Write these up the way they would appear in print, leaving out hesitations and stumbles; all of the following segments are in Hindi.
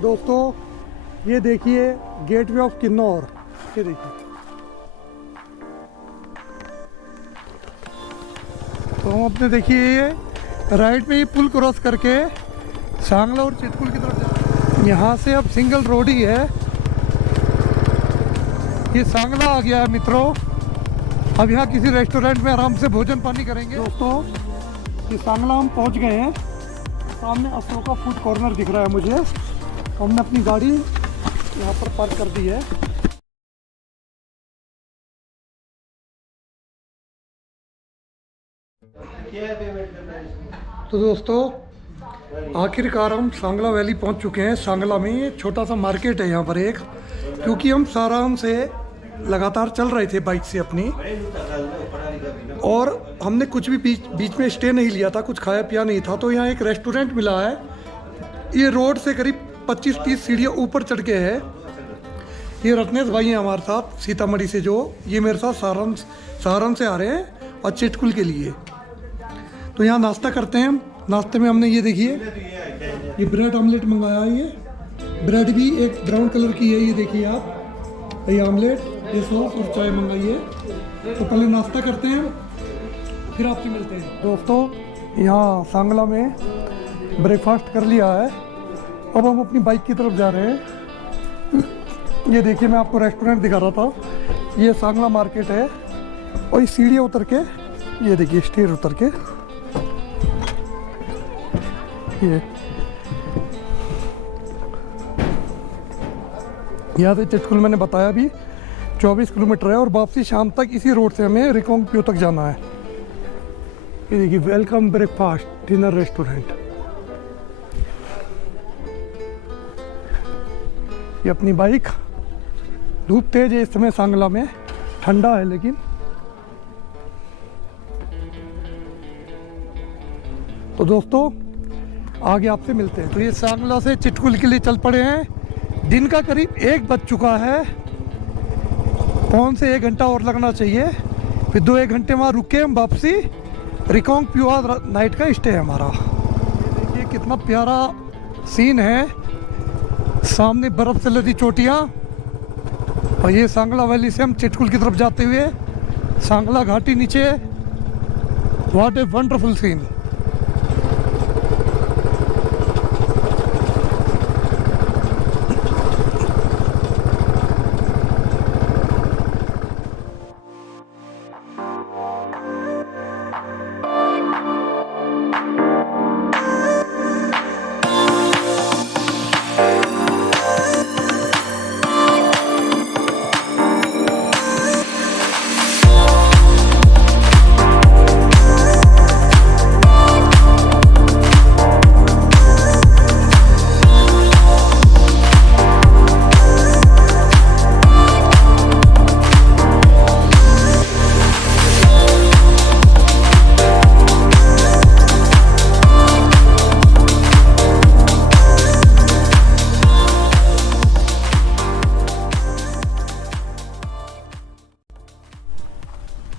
दोस्तों ये देखिए गेटवे ऑफ किन्नौर, ये देखिए। तो हम अपने देखिए ये राइट में ये पुल क्रॉस करके सांगला और चिटकुल की तरफ जा, यहाँ से अब सिंगल रोड ही है। ये सांगला आ गया है मित्रों। अब यहाँ किसी रेस्टोरेंट में आराम से भोजन पानी करेंगे। दोस्तों ये सांगला हम पहुँच गए हैं। सामने अशोका फूड कॉर्नर दिख रहा है मुझे। हमने अपनी गाड़ी यहाँ पर पार्क कर दी है। तो दोस्तों आखिरकार हम सांगला वैली पहुँच चुके हैं। सांगला में ये छोटा सा मार्केट है यहाँ पर एक, क्योंकि हम साराम से लगातार चल रहे थे बाइक से अपनी, और हमने कुछ भी बीच में स्टे नहीं लिया था, कुछ खाया पिया नहीं था। तो यहाँ एक रेस्टोरेंट मिला है। ये रोड से करीब 25-30 सीढ़ियाँ ऊपर चढ़ के है। ये रत्नेश भाई हैं हमारे साथ सीतामढ़ी से, जो ये मेरे साथ सारण से आ रहे हैं और चिटकुल के लिए। तो यहाँ नाश्ता करते हैं हम। नाश्ते में हमने ये देखिए ये ब्रेड ऑमलेट मंगाया है। ये ब्रेड भी एक ब्राउन कलर की है, ये देखिए आप। ये ऑमलेट, ये सॉस और चाय मंगाई है। तो पहले नाश्ता करते हैं, फिर आपसे मिलते हैं। दोस्तों यहाँ सांगला में ब्रेकफास्ट कर लिया है। अब हम अपनी बाइक की तरफ जा रहे हैं। ये देखिए मैं आपको रेस्टोरेंट दिखा रहा था। ये सांगला मार्केट है और ये सीढ़ियाँ उतर के, ये देखिए स्टेयर उतर के ये यहाँ से चिटकुल मैंने बताया भी 24 किलोमीटर है, और वापसी शाम तक इसी रोड से हमें रिकांगपिओ तक जाना है। ये देखिए वेलकम ब्रेकफास्ट डिनर रेस्टोरेंट। ये अपनी बाइक, धूप तेज है इस समय सांगला में, ठंडा है लेकिन। तो दोस्तों आगे आपसे मिलते हैं। तो ये सांगला से चिटकुल के लिए चल पड़े हैं। दिन का करीब 1 बज चुका है। पौन से 1 घंटा और लगना चाहिए, फिर 2-1 घंटे वहाँ रुक के हम वापसी रिकांगपिओ नाइट का स्टे है हमारा। ये देखिए कितना प्यारा सीन है। सामने बर्फ़ से लदी चोटियाँ, और ये सांगला वैली से हम चिटकुल की तरफ जाते हुए सांगला घाटी नीचे। What a wonderful scene.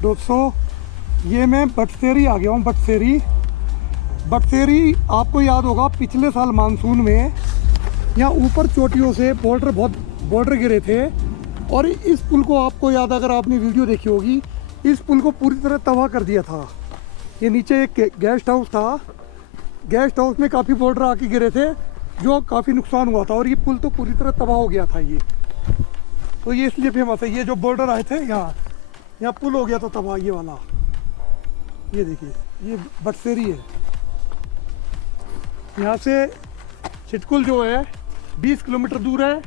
दोस्तों ये मैं बटसेरी आ गया हूँ। बटसेरी आपको याद होगा पिछले साल मानसून में यहाँ ऊपर चोटियों से बॉर्डर गिरे थे, और इस पुल को आपको याद, अगर आपने वीडियो देखी होगी, इस पुल को पूरी तरह तबाह कर दिया था। ये नीचे एक गेस्ट हाउस था, गेस्ट हाउस में काफ़ी बॉर्डर आके गिरे थे, जो काफ़ी नुकसान हुआ था, और ये पुल तो पूरी तरह तबाह हो गया था। ये तो ये इसलिए फेमस है। ये जो बॉर्डर आए थे यहाँ पुल हो गया था तबाह, ये वाला। ये देखिए ये बटसेरी है। यहाँ से चिटकुल जो है 20 किलोमीटर दूर है।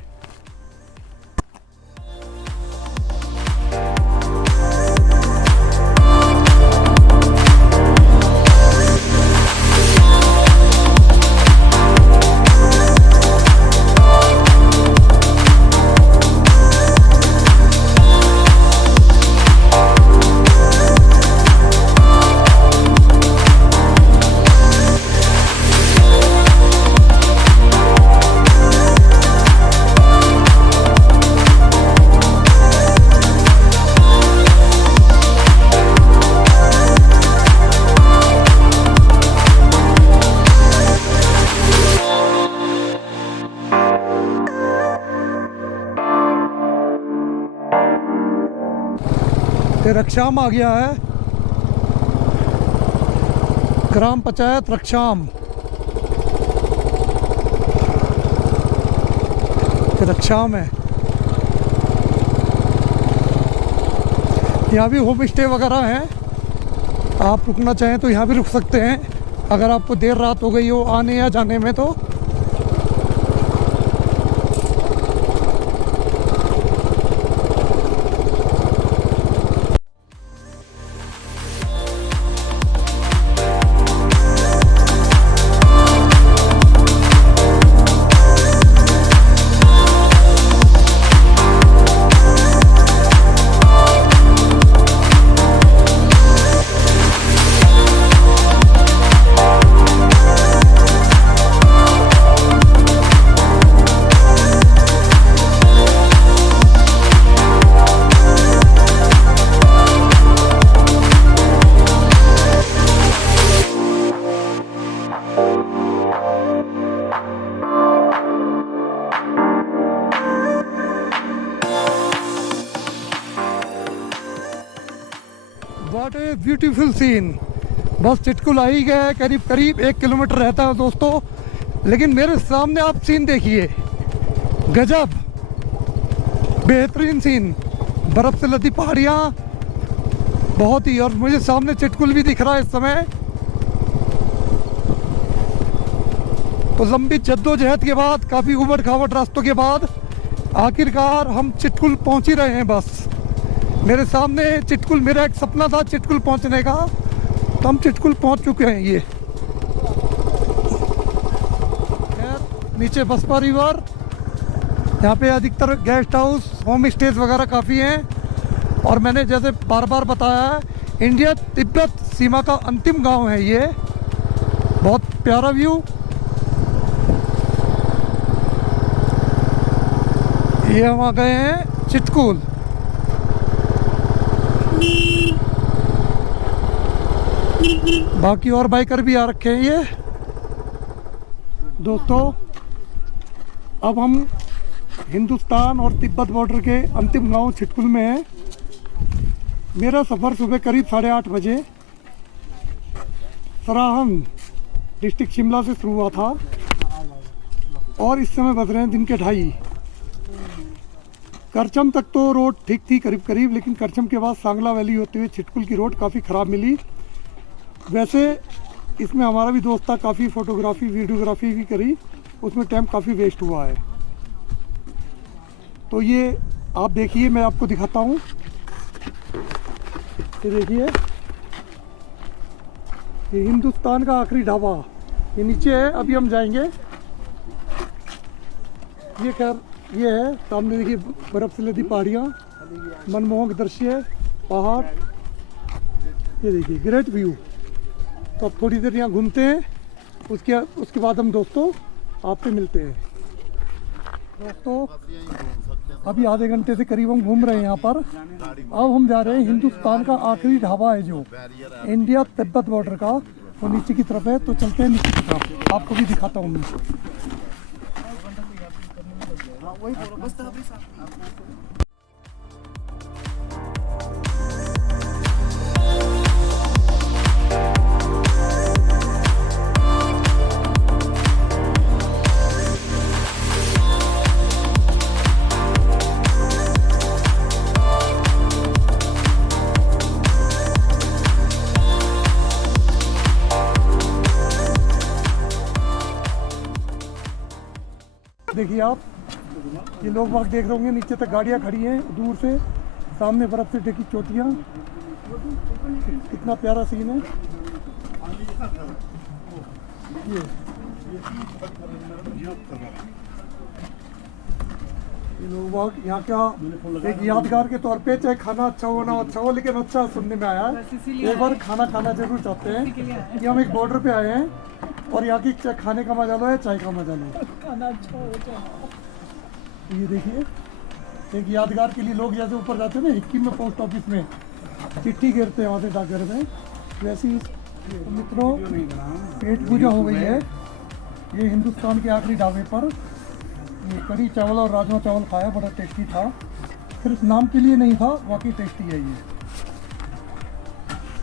ये रक्षाम आ गया है, ग्राम पंचायत रक्षाम। ये रक्षाम है। यहाँ भी होम स्टे वगैरह हैं, आप रुकना चाहें तो यहाँ भी रुक सकते हैं अगर आपको देर रात हो गई हो आने या जाने में तो। What a beautiful scene. बस चिटकुल आ ही गया है, करीब करीब 1 किलोमीटर रहता है दोस्तों, लेकिन मेरे सामने आप सीन देखिए, गजब बेहतरीन सीन, बर्फ़ से लदी पहाड़ियाँ बहुत ही, और मुझे सामने चिटकुल भी दिख रहा है इस समय। तो लंबी जद्दोजहद के बाद, काफ़ी उबड़ खाबड़ रास्तों के बाद आखिरकार हम चिटकुल पहुंच ही रहे हैं। बस मेरे सामने चिटकुल, मेरा एक सपना था चिटकुल पहुंचने का, तो हम चिटकुल पहुंच चुके हैं। ये नीचे बसपा रिवर, यहाँ पे अधिकतर गेस्ट हाउस, होम स्टेज वगैरह काफ़ी हैं। और मैंने जैसे बार बार बताया है, इंडिया तिब्बत सीमा का अंतिम गांव है ये। बहुत प्यारा व्यू। ये हम आ गए हैं चिटकुल। बाकी और बाइकर भी आ रखे हैं ये दोस्तों। अब हम हिंदुस्तान और तिब्बत बॉर्डर के अंतिम गांव चिटकुल में हैं। मेरा सफ़र सुबह करीब 8:30 बजे सराहन डिस्ट्रिक्ट शिमला से शुरू हुआ था, और इस समय बज रहे हैं दिन के 2:30। करचम तक तो रोड ठीक थी करीब करीब, लेकिन करचम के बाद सांगला वैली होते हुए चिटकुल की रोड काफ़ी ख़राब मिली। वैसे इसमें हमारा भी दोस्त था, काफ़ी फ़ोटोग्राफी वीडियोग्राफी भी करी, उसमें टाइम काफ़ी वेस्ट हुआ है। तो ये आप देखिए, मैं आपको दिखाता हूँ। ये देखिए, ये हिंदुस्तान का आखिरी ढाबा, ये नीचे है, अभी हम जाएंगे। ये खैर ये है, सामने देखिए बर्फ़ से लदी पहाड़ियाँ, मनमोहक दृश्य, पहाड़, ये देखिए ग्रेट व्यू। तो अब थोड़ी देर यहाँ घूमते हैं, उसके बाद हम दोस्तों आपसे मिलते हैं। दोस्तों अभी आधे घंटे से करीब हम घूम रहे हैं यहाँ पर। अब हम जा रहे हैं हिंदुस्तान का आखिरी ढाबा है जो इंडिया तिब्बत बॉर्डर का, वो नीचे की तरफ है। तो चलते हैं नीचे की तरफ, आपको भी दिखाता हूँ मैं। देखिए आप, ये लोग वक्त देख रहे होंगे, नीचे तक गाड़ियाँ खड़ी हैं दूर से, सामने बर्फ से ढकी चोटियाँ, कितना प्यारा सीन है ये लोग वक्त यहाँ का एक यादगार के तौर पे, चाहे खाना अच्छा हो ना अच्छा हो, लेकिन अच्छा सुनने में आया है। एक बार खाना खाना जरूर चाहते हैं कि हम एक बॉर्डर पे आए हैं और यहाँ की चाहे खाने का मजा लो या चाय का मजा लो, खाना अच्छा हो। ये देखिए, एक यादगार के लिए लोग जैसे ऊपर जाते हैं ना, 21 में पोस्ट ऑफिस में चिट्ठी गिरते हैं वहाँ से डाकघर में, वैसे ही मित्रों पेट पूजा हो गई है। ये हिंदुस्तान के आखिरी ढाबे पर ये कढ़ी चावल और राजमा चावल खाया, बड़ा टेस्टी था, सिर्फ नाम के लिए नहीं था, वाकई टेस्टी है ये।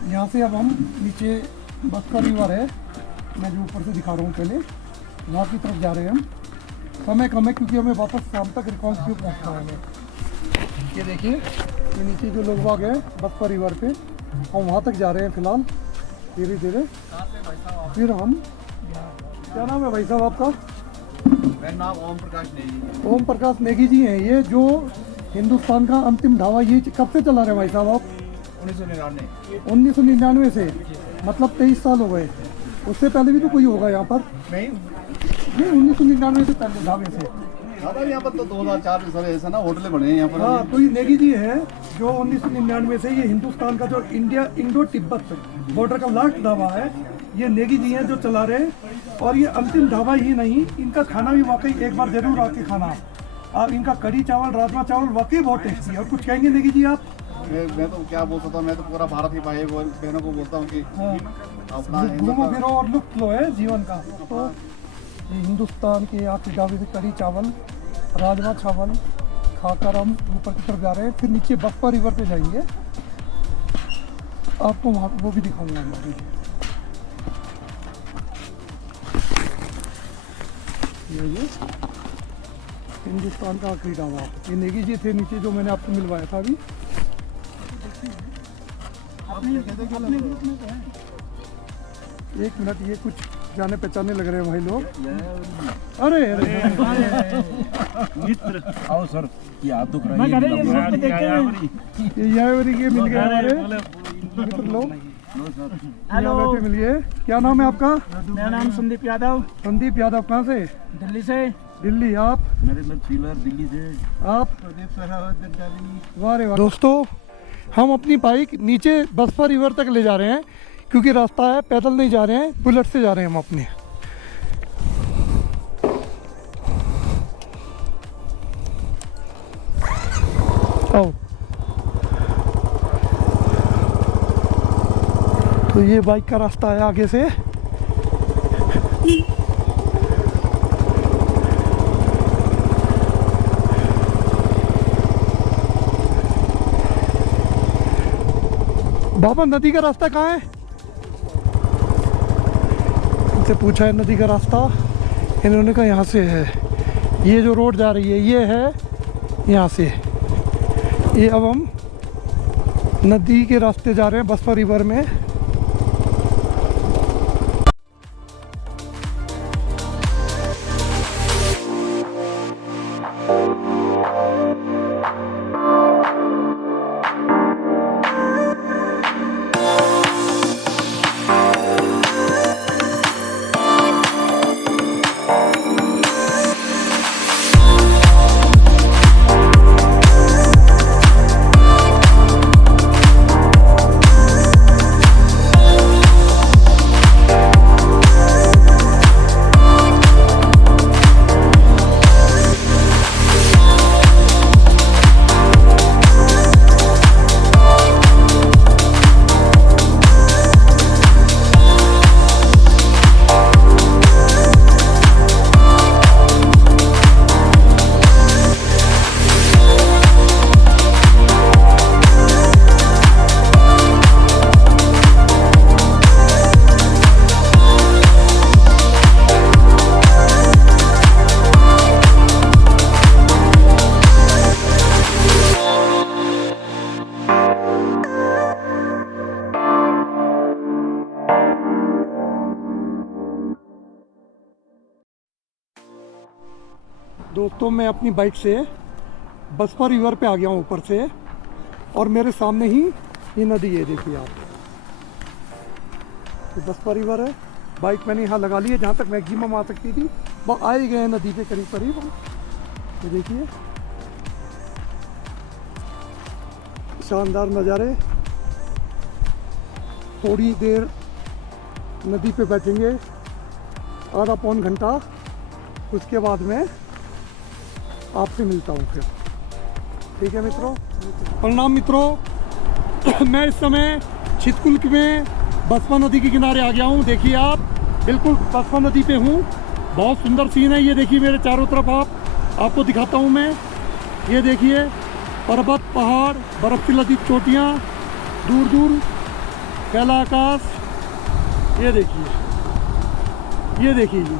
यहाँ से अब हम नीचे बसपा रिवर है, मैं जो ऊपर से दिखा रहा हूँ पहले, वहाँ की तरफ जा रहे हैं हम। समय कम है क्योंकि हमें वापस शाम तक रिकॉन्सियो पहुँचना है हमें। ये देखिए, ये नीचे जो लोग बाग हैं बसपा रिवर पे, हम वहाँ तक जा रहे हैं फ़िलहाल धीरे धीरे। फिर हम, क्या नाम है भाई साहब आपका? मेरा नाम ओम प्रकाश नेगी। ओम प्रकाश नेगी जी हैं। ये जो हिंदुस्तान का अंतिम ढाबा, ये कब से चला रहे हैं भाई साहब आप? 1999 से, मतलब 23 साल हो गए। उससे पहले भी तो कोई होगा यहाँ पर? नहीं, 1999 से पहले ढाबे से। यहाँ पर तो 2004 में सर ऐसा ना होटलें बने हैं यहाँ पर। हाँ, तो ये नेगी जी है जो 1999 से ये हिंदुस्तान का जो इंडो तिब्बत बॉर्डर का लास्ट ढाबा है, ये नेगी जी हैं जो चला रहे हैं। और ये अंतिम ढाबा ही नहीं, इनका खाना भी वाकई एक बार जरूर आके खाना। आप इनका कढ़ी चावल, राजमा चावल वाकई बहुत टेस्टी है। और कुछ कहेंगे नेगी जी आप? मैं तो क्या बोल सकता हूँ, मैं तो पूरा भारत की भाई बहनों को बोलता हूँ कि अपना घूमो फिरो और लुत्फ लो है जीवन का। तो ये हिंदुस्तान के आखिरी ढाबे से कढ़ी चावल, राजमा चावल खाकर हम ऊपर की तरफ जा रहे हैं। फिर नीचे बसपा रिवर पे जाएंगे, आपको वहाँ वो भी दिखाऊंगा मैं। ये हिंदुस्तान का आखिरी ढाबा, ये नेगी जी थे नीचे जो मैंने आपको मिलवाया था अभी। एक मिनट, ये कुछ जाने पहचाने लग रहे हैं भाई लोग। अरे मित्र आओ सर, ये हाथ दुख रहा है। ये मिल गए हमारे मित्र लोग। हेलो, मिल गए। क्या नाम है आपका? मेरा नाम संदीप यादव। संदीप यादव। कहाँ से? दिल्ली से। दिल्ली। आप? मेरे लग फीलर दिल्ली से। आप? वाह रे वाह। दोस्तों, हम अपनी बाइक नीचे बसपा रिवर तक ले जा रहे हैं क्योंकि रास्ता है, पैदल नहीं जा रहे हैं, बुलेट से जा रहे हैं हम अपने। आओ, तो ये बाइक का रास्ता है आगे से। बाबा, नदी का रास्ता कहाँ है? इनसे पूछा है नदी का रास्ता, इन्होंने कहा यहाँ से है। ये जो रोड जा रही है ये है यहाँ से। ये अब हम नदी के रास्ते जा रहे हैं बसपा रिवर में। दोस्तों, मैं अपनी बाइक से बसपा रिवर पे आ गया हूँ ऊपर से, और मेरे सामने ही ये नदी है, देखिए आप। ये बसपा रिवर है। बाइक मैंने यहाँ लगा ली है, जहाँ तक मैक्सिमम आ सकती थी वो आ ही गए हैं नदी पे करीब करीब। ये देखिए शानदार नज़ारे। थोड़ी देर नदी पे बैठेंगे, आधा पौन घंटा, उसके बाद में आपसे मिलता हूँ फिर। ठीक है मित्रों? प्रणाम मित्रों। मैं इस समय छितकुल में बसपा नदी के किनारे आ गया हूँ। देखिए आप, बिल्कुल बसपा नदी पे हूँ। बहुत सुंदर सीन है। ये देखिए मेरे चारों तरफ, आपको दिखाता हूँ मैं। ये देखिए पर्वत, पहाड़, बर्फ़ की लदी चोटियाँ दूर दूर। कैला आकाश, ये देखिए जी।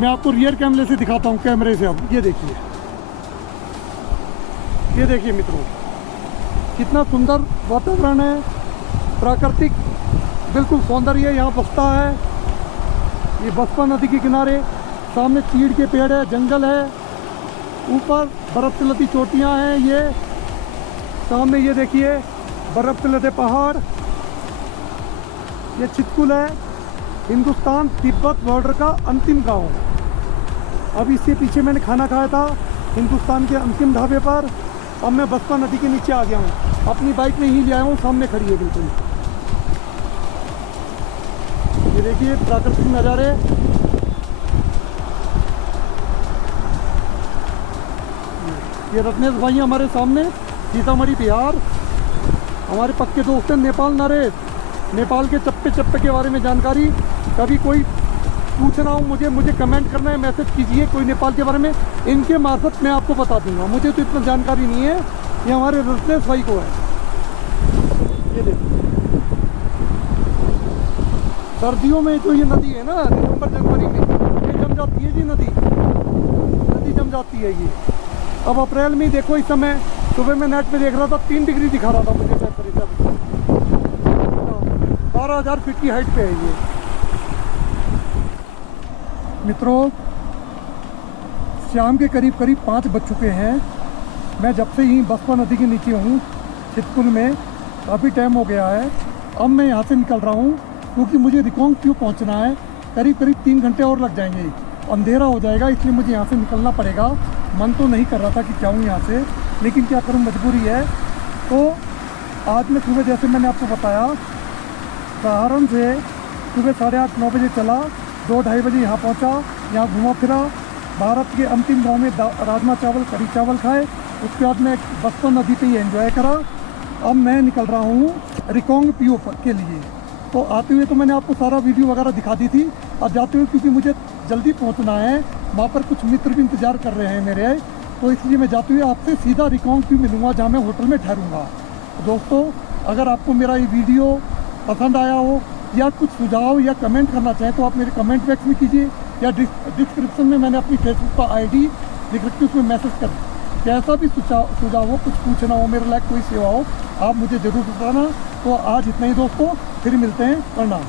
मैं आपको रियर कैमरे से दिखाता हूँ, कैमरे से। अब ये देखिए मित्रों, कितना सुंदर वातावरण है, प्राकृतिक बिल्कुल सौंदर्य यहाँ बसता है। ये बसपा नदी के किनारे सामने चीड़ के पेड़ है, जंगल है, ऊपर बर्फ़ से लदी चोटियाँ हैं। ये सामने ये देखिए बर्फ़ से लदे पहाड़। ये चितकुल है, हिंदुस्तान तिब्बत बॉर्डर का अंतिम गांव। अब इससे पीछे मैंने खाना खाया था हिंदुस्तान के अंतिम ढाबे पर। अब मैं बसपा नदी के नीचे आ गया हूँ, अपनी बाइक में ही ले आया हूँ, सामने खड़ी है बिल्कुल। ये देखिए प्राकृतिक नज़ारे। ये रत्नेश भाई हमारे सामने, सीतामढ़ी बिहार, हमारे पक्के दोस्त हैं। नेपाल नरेश, नेपाल के चप्पे चप्पे के बारे में जानकारी। कभी कोई पूछना हो मुझे कमेंट करना है, मैसेज कीजिए कोई नेपाल के बारे में, इनके मार्फत मैं आपको बता दूंगा। मुझे तो इतना जानकारी नहीं है, ये हमारे रत्नेश भाई को है। ये देखिए सर्दियों में जो ये नदी है ना, दिसंबर जनवरी में ये जम जाती है जी, नदी जम जाती है ये। अब अप्रैल में ही देखो, इस समय सुबह मैं नेट पे देख रहा था 3 डिग्री दिखा रहा था मुझे टेम्परेचर। 12,000 फीट की हाइट पे है ये। मित्रों, शाम के करीब 5 बज चुके हैं। मैं जब से ही बसपा नदी के नीचे हूँ चितकुल में, काफ़ी टाइम हो गया है। अब मैं यहाँ से निकल रहा हूँ क्योंकि मुझे रिकांगपिओ पहुँचना है। करीब 3 घंटे और लग जाएंगे, अंधेरा हो जाएगा, इसलिए मुझे यहाँ से निकलना पड़ेगा। मन तो नहीं कर रहा था कि जाऊँ यहाँ से, लेकिन क्या करूँ, मजबूरी है। तो आज मैं सुबह, जैसे मैंने आपको बताया, सहारन से सुबह 8:30-9 बजे चला, 2-2:30 बजे यहाँ पहुँचा। यहाँ घूमा फिरा, भारत के अंतिम गांव में राजमा चावल, कढ़ी चावल खाए। उसके बाद मैं बसपा नदी पे ही एंजॉय करा। अब मैं निकल रहा हूँ रिकांगपिओ के लिए। तो आते हुए तो मैंने आपको सारा वीडियो वगैरह दिखा दी थी। अब जाते हुए क्योंकि मुझे जल्दी पहुँचना है, वहाँ पर कुछ मित्र भी इंतज़ार कर रहे हैं मेरे, तो इसलिए मैं जाते हुए आपसे सीधा रिकांगपिओ मिलूँगा, जहाँ मैं होटल में ठहरूँगा। दोस्तों, अगर आपको मेरा ये वीडियो पसंद आया हो या कुछ सुझाव या कमेंट करना चाहें तो आप मेरे कमेंट बॉक्स में कीजिए, या डिस्क्रिप्शन में मैंने अपनी फेसबुक का ID लिख रखी है, उसमें मैसेज कर। कैसा भी सुझाव हो, कुछ पूछना हो, मेरे लायक कोई सेवा हो, आप मुझे ज़रूर बताना। तो आज इतना ही दोस्तों, फिर मिलते हैं, प्रणाम।